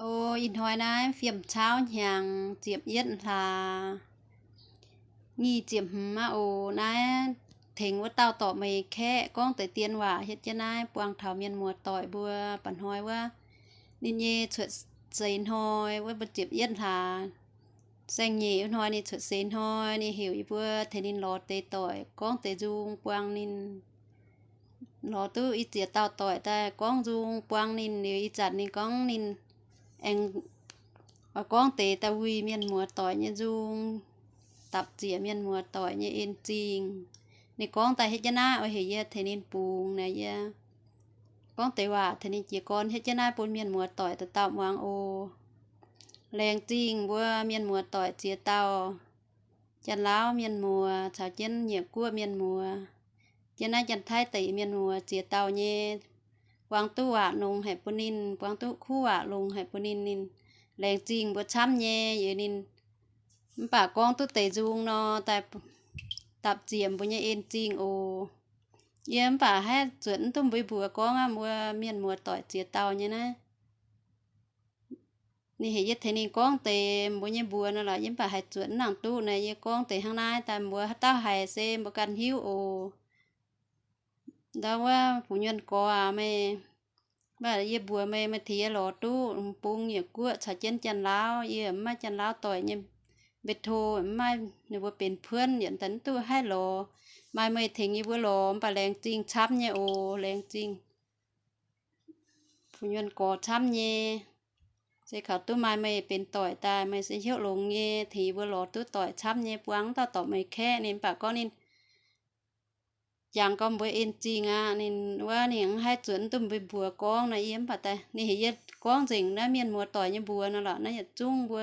โอ้ยินทอยนะเฟียมเช้าหยางเจียมเย็นลางีเจียมมาโอ้นะเถงว่าเต้าต่อบไม่แค่ก้องแต่เตียนว่าเฮ็ดจ้านายปวงเถาเมียนมวดต่อยบัวปันหอยว่านินเย่เฉดเซนหอยว่าบเจ็บเย็นลาแซงเย่หอยนี่เฉดเซนหอยนี่หิวอีบัวเทนินรอเตต่อยก้องแต่จูงปวงนินรอตู้อีเจียเต้าต่อยแต่ก้องจูงปวงนินเดี๋ยวอีจัดนี่ก้องนิน anh và con tế ta huy miền mùa tỏi như dung tập chỉ miền mùa tỏi như yên trình nè con ta hết chân á ở hệ giờ thế nên buồn này ya con tế hòa, thế nên chỉ con hết chân á, bốn miền mùa tỏi từ tạo hoàng ô. Lèng trình bữa miền mùa tỏi chia tàu chân láo miền mùa chào chân nhiều cua miền mùa chân á, chân thái tỷ miền mùa chia tàu như กวางตู้อ่ะลงให้ปนินกวางตู้คู่อ่ะลงให้ปนินนินแรงจริงบ่ช้ำแย่อยู่นินมันป่ากองตู้เตจุงเนาะแต่ตับเจียมบ่เนี่ยเอ็นจริงโอเยี่ยมป่าให้จวนตุ้มไปบัวกองอ่ะมัวเมียนมัวต่อยเจียเตาเนี่ยนะนี่เห็นยัดเทนี่กองเตมบ่เนี่ยบัวนั่นล่ะยิ้มป่าให้จวนหนังตู้ในยี่กองเตข้างหน้าแต่บัวเต้าให้เซมบ่กันหิวโอ đó ว่าผู้ nhân có à mày bà ye bùa mày mày thì lọ tu bung nhiều cua chả chân chân lao ye mà chân lao tỏi như bệt thô mà nếu ว่าเป็นเพื่อนอย่างนั้นตัวให้รอไม่ไม่ถึงยี่บัวรอปลาแรงจริงช้ำเนี่ยโอแรงจริงผู้ยนก่อช้ำเนี่ยใช่เขาตัวไม่ไม่เป็นต่อยตายไม่ใช่เชี่ยวลงเนี่ยถีบัวรอตัวต่อยช้ำเนี่ยปวงต่อต่อไม่แค่เนี่ยปากก็นี่ chẳng có bữa in chi nga nênว่านี่ยังให้จวนตุ้มไปบัวกองนะเอี้ยมปะแต่นี่เห็นกองจริงนะเมียนมัวต่อยเนี่ยบัวนั่นแหละนะอย่าจุ้งบัว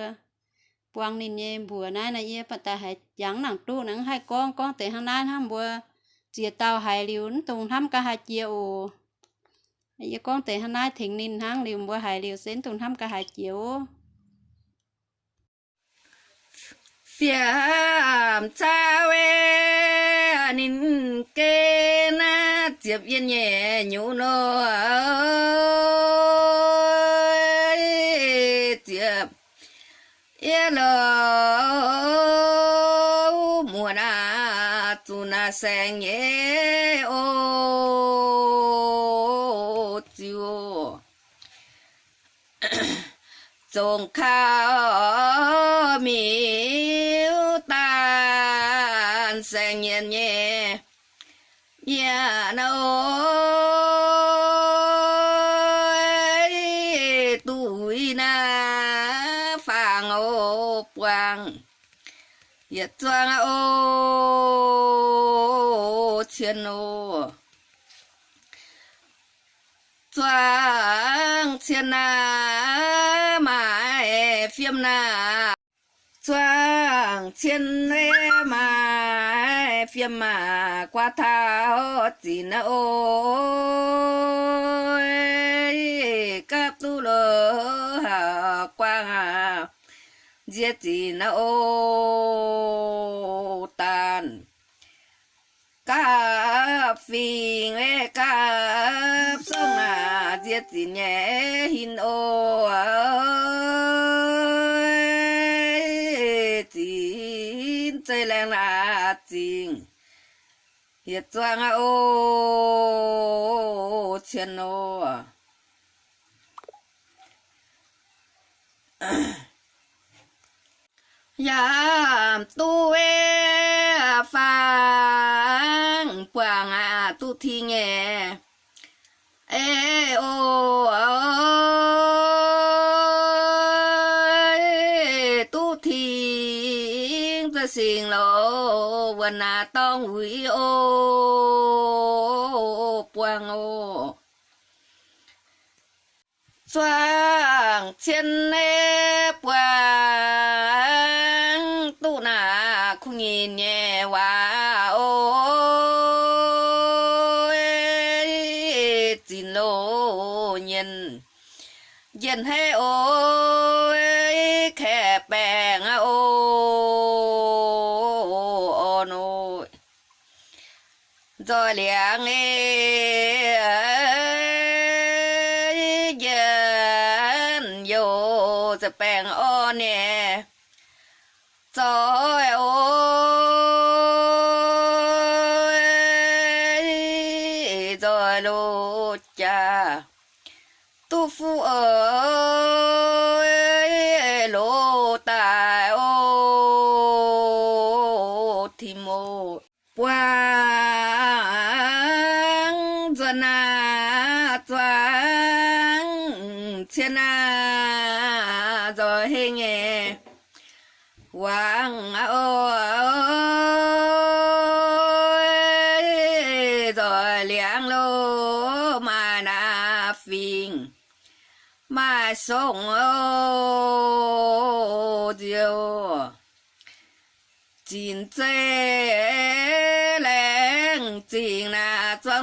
ปวงนินเนี่ยบัวนะนะเอี้ยปะแต่ให้ยังหนังตู้นังให้กองกองแต่ข้างหน้าทำบัวเจียเตาหายหลิวตรงทำก็หายเจียวไอ้กองแต่ข้างหน้าถึงนินทั้งหลิวบัวหายหลิวเส้นตรงทำก็หายเจียว phiàm cha ve nín kê na tiếp yên nhẹ nhũ nô tiếp yên lô mùa na tu na sang nhẹ ô chiu จงข้ quang. Dạ, Yết trang ô Chiên ô. Trang chiên na Mà e phim na. Trang chiên e mà phim mà Qua thảo hô chỉ na ô Các tu lô, quang hà giết chỉ na ô tàn cà phê nghe cà sông à giết gì nhẹ hin ô chín chơi leng là chín hiệt choang à ô chân ô yam 呀，都哎翻光啊，都听哎，哎哦，都听这行喽，我那当为哦，光哦。转千来半。Nhìn nhẹ quá ôi, xin lô nhìn nhìn hay ôi khẹp bèn ô nôi rồi liền dân 豆腐哦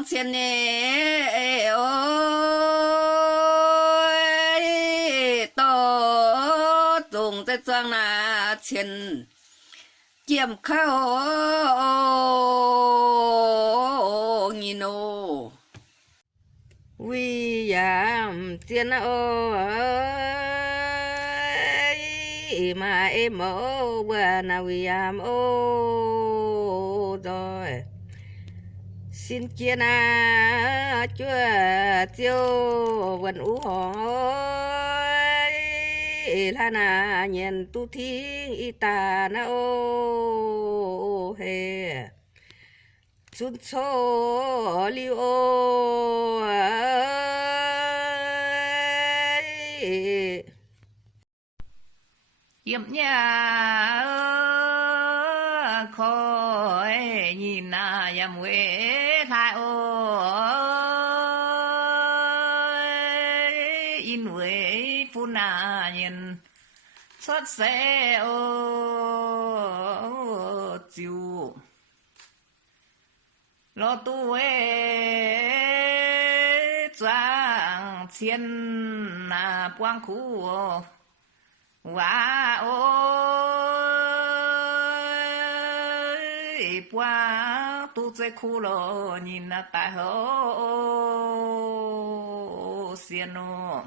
na trang ôi tổ dùng tới trang na thiên kiếm khâu nhìn ô. Vì tiền ôi mà em ô và nào vì giảm ô rồi xin chia na, chúa tiêu vẫn ú hỏi là na nhận tu thi y ta na ô hề. Xuân số liu ô yếm nhà khói nhìn na yếm quê xuất xe ô chiều lo tu ê trang thiên na à, quang khu Wow, ô qua tu chế khu lô nhìn na tại hồ xiên nô.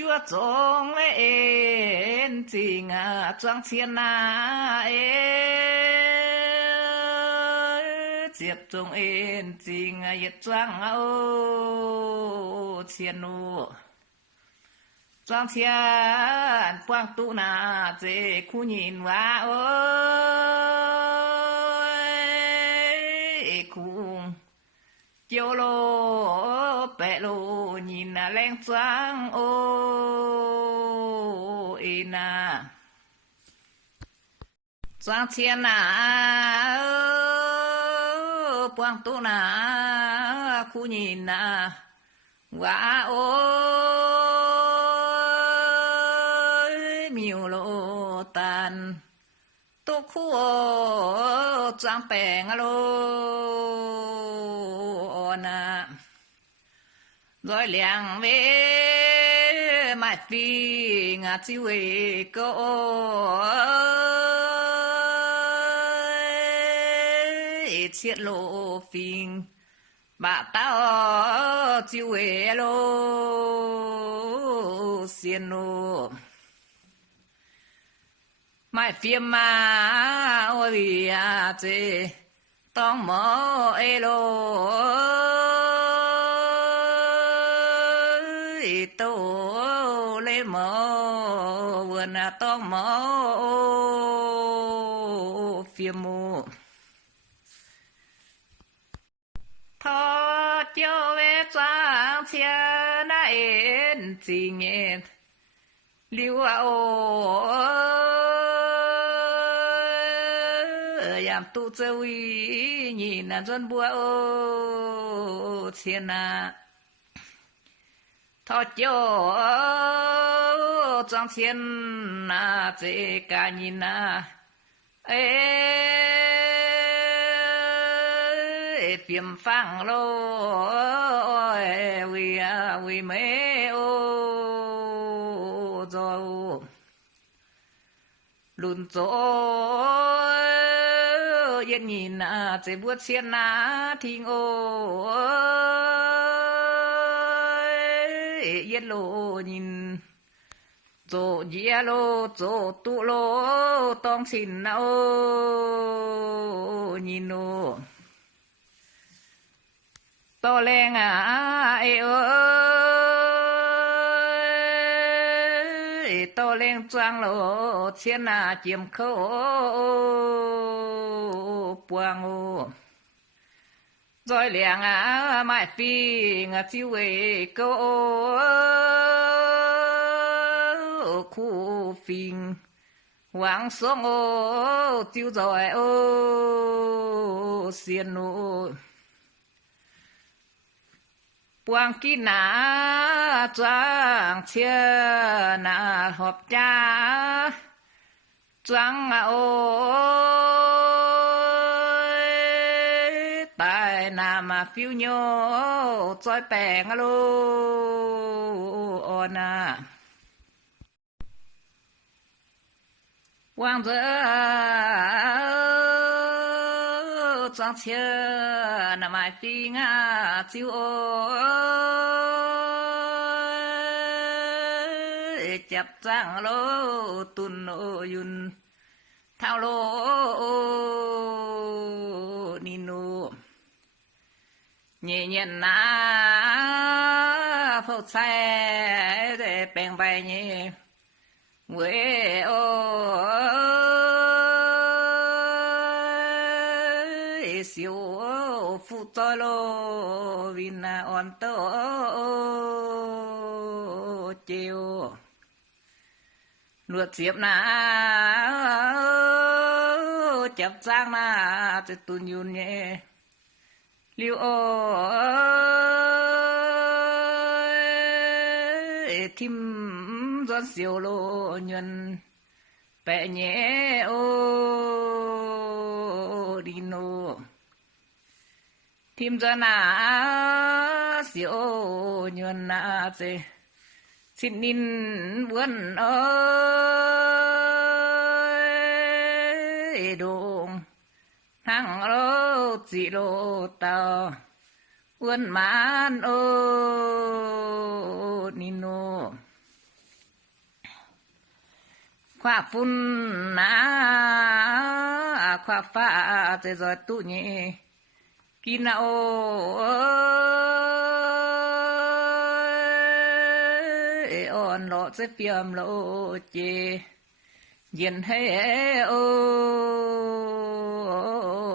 Chúa trông lên chỉ ngà trang thiên na ê diệp trông lên chỉ ngà yết trang ô thiên nu Trang thiên, quang tu na dễ khu nhìn wa ơi khu chiều lô bẹ lô nhìn na leng trang ô, ina. Trang thiên na quang tu na, khu nhìn na. Quả ôi miêu lô tàn tu khu, ô trang bèng lô na rồi liền về mai phi ngà chiu về cô. Chiết lộ phình bà tao chiu về lô. Xiên lô. Mai phi mà ôi à chê tông mơ ê lô tô lê mô, vườn à tông mô, phía mô thọ cho về trang thiên na yên chỉ nghe lưu à ô. Yam tu chơ vi nhìn là dân bua ô, thiên à thọ cho trang thiên na dễ ca nhìn na. Ê, phiền phang lô vì à vì mê ô rồi lùn chỗ yên nhìn na chế buốt xiên na thiên ô ye lo lô, nhìn chỗ ye lô chỗ tụ lô tông xin ô, nhìn nô to lên à ê ơi, to lên trang lô thiên à chiếm khâu buông ô rồi liền à mãi phi ngà chiu ê câu khu phình hoàng xuống ô chiu rồi ô, xiên à ô quang kỹ nà trang chia nà họp cha. Trang à tại phiêu nhô trôi bèng à lô ôn à quang giờ trang chia nằm mai phi ngà chiêu ô chập trang lô tùn ô yun, thao lô, ni nô nhị nhẹ na phô xe để bèn bay nhị quê ô siêu phụ to lô, vì on to chiều nuột diệp na chập sang na liu ô tim doan diều lộ nhuần, bẹ nhẹ ô, đi nô. Tim doan à diều nhuần à dê, xin nín buồn ơi đồ thằng ơi tao chỉ lô tao quân mãn ô nino. Khoa phun na, khoa pha thế rồi tụ nhị. Kina ô on lộ sẽ phiền lộ chê nhìn thấy ô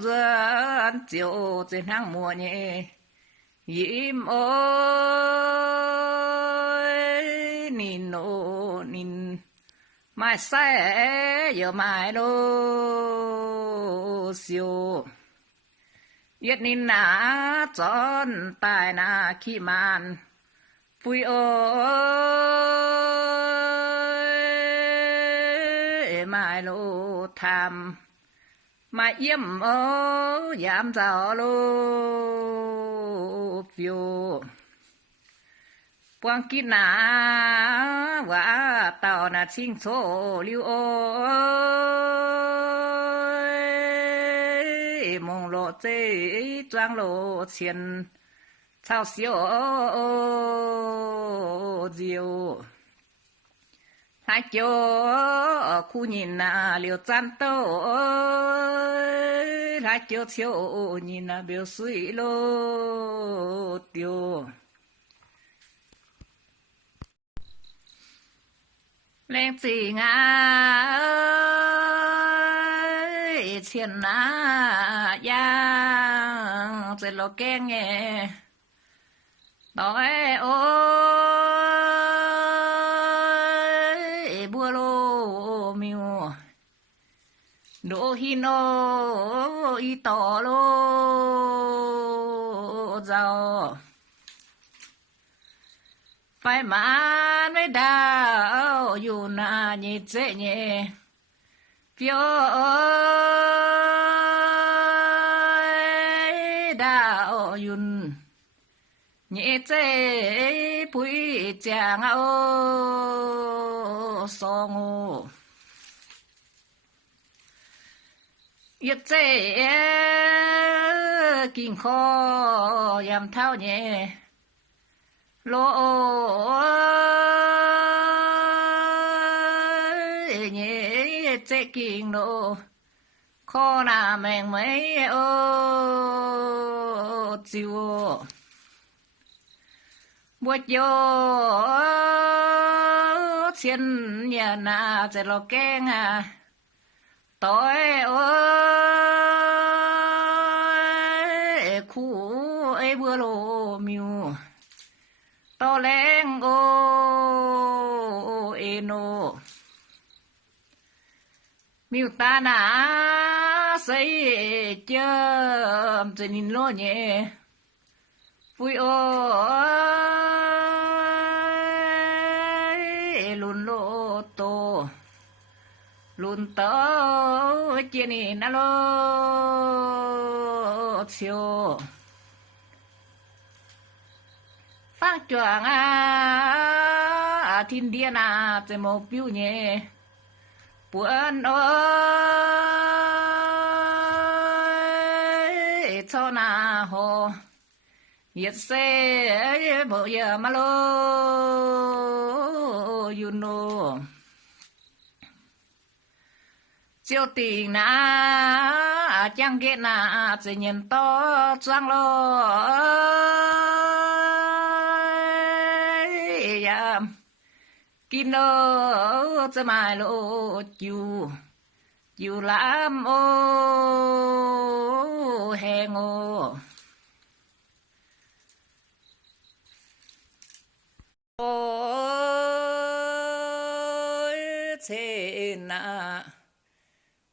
dân chiều trên hàng mùa nhẹ yếm ơi nín nô nín. Mai say, giờ mai đô siêu. Yết nín na chọn tài nà khi màn. Vui ơi mai lô tham mà yếm ơ yam giàu lô phiêu. Quang kí na và tàu na chinh số lưu ơi mong lộ chế trang lộ tiền sao siêu diệu hai chiều khu nhìn là liều chăn tàu hai chiều chiều nhìn là biểu suy lô tiêu. Lên chỉ ngã ơi chuyện na ya sẽ lo keng nghe. Đói ôi nô hi nô y tỏ lô giàu phải mà mới đào dù na nhị dễ nhẹ phiêu đào yun. Nhị dễ bụi chàng ô song ô yết chế kinh kho yam thao nhẹ lỗ nhẹ chế kinh nô. Kho na mèn mấy ô chiu bước vô xiên nhà na sẽ lo keng à tối ơi, khu ấy bữa lô miu. To lên ô eno miu ta na xây chơm trên nhìn lô nhẹ vui ơi, lùn lô tô luôn tớ chia nì na lô chiều phát choàng à thiên địa na sẽ một biểu nhẹ buồn ơi cho na hồ. Yết xe bộ giờ mà lô you know chiêu tình na chẳng ghét na chỉ nhìn to trăng lo ya dạ, đô cho mai lo chu chu làm ô, hè ngô. Ôi thế na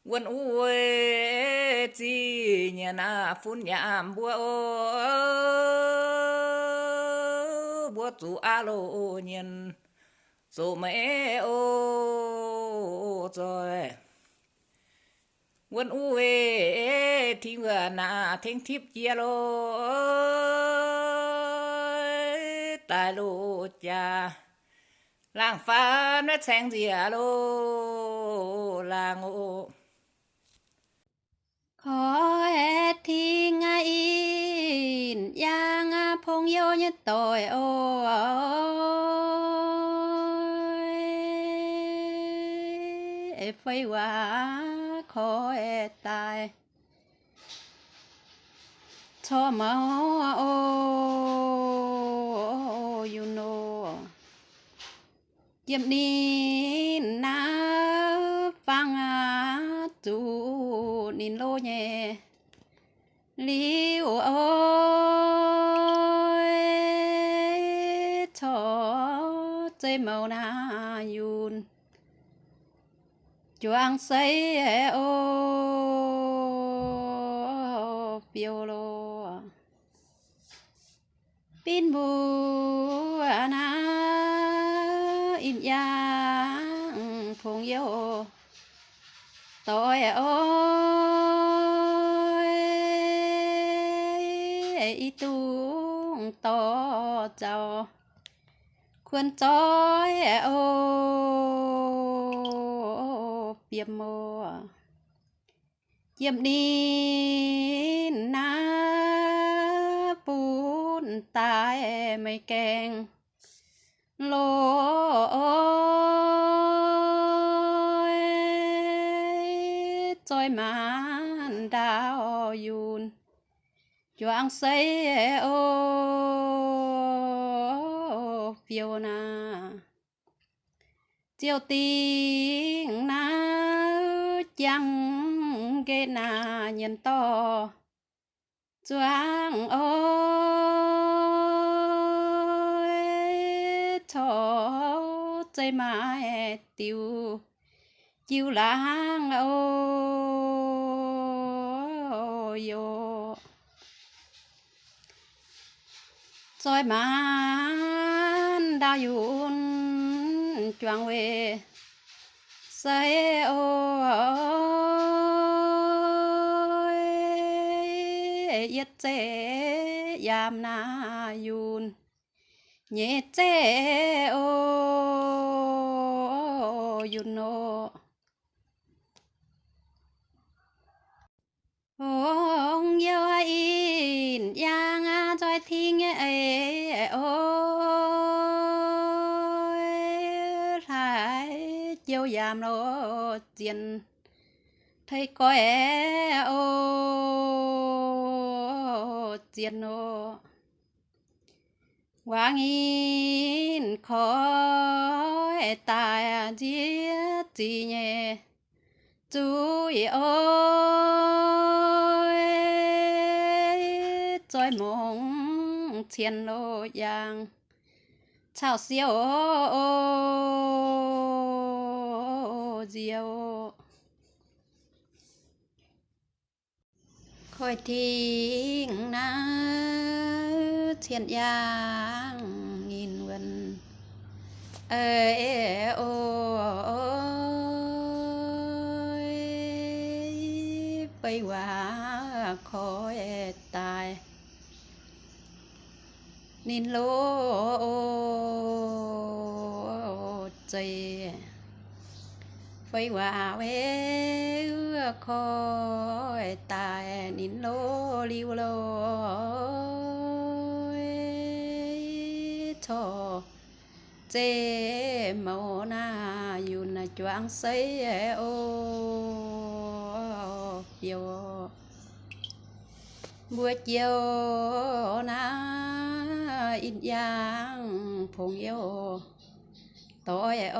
quân uê chi nhà na phun nhà bùa ô bùa chủ alo nhân số mẹ ô, rồi. Quân uê thì người na thiên thiếp chia lô tài lô cha. Làng pha nó sang gì à lô, làng ô. ขอแอทีงอินยางาพงโยยต่อยโอยไฟว่าขอแอตายชอมาโอยูโนเยี่ยมนี้นะฟังอาจู nín lô nhẹ liu ôi cho tê màu na yun chuang say ô biểu lô. Pin bu à na in ya phùng yêu. ต้อยออไอตุงต่อเจ้า ควรจ้อยโอเปียมโมเยี่ยมดีนะปูนตายไม่แกงโล mà đào yun. Choang say ô e phiêu na chiều tiếng na chẳng ghê na nhân to. Choang ô cho e chơi mai e tiêu จิวละห้างโอ้โยซอยมันดายุนจวงเวเซโอเย็ดเจยามนายุนเย็ดเจโอยุนโอ yêu giảm lo tiền thấy có é ô tiền ô Hoàng in khói e tài giết gì nhẹ ý ơi trời mong thiên lô giang Chào siêu เจียวคอยทิ้งนะเทียนยางงินวันเออโอไปว่าคอยตาย นินโลใจ ไว้ว่าเวคอยตายนินโลลิวโลทอเจโมนาอยู่ในจวงเสยโอโยบัวเจียวนาอินยางพงโยต่อยโอ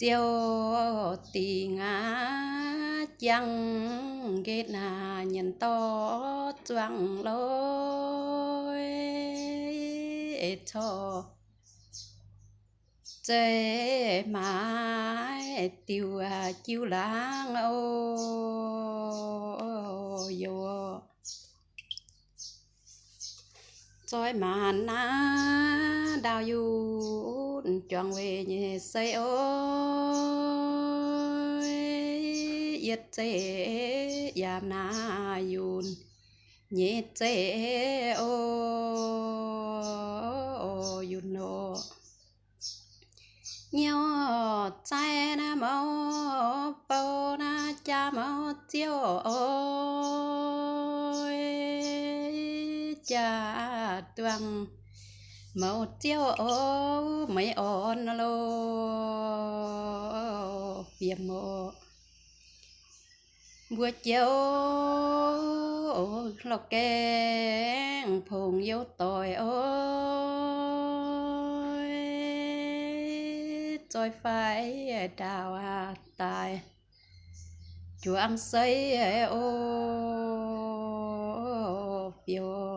chiều tì ngã chăng kết na nhân to choang lối cho chế mãi tiêu chiêu lãng ô yo soi mà na đào yun chọn về nhẹ say ôi. Yết chế yam na yun nhẹ chế ô yun nô. Nhớ trái na mau bao na cha mau chiêu ôi. Cha ตวงเมาเจียวโอ้ไม่อ่อนโลเปียมโมบัวเจียวหลอกแกงผงยาวต่อยโอ้ยจอยไฟดาวตายจวงใสโอ้เปียว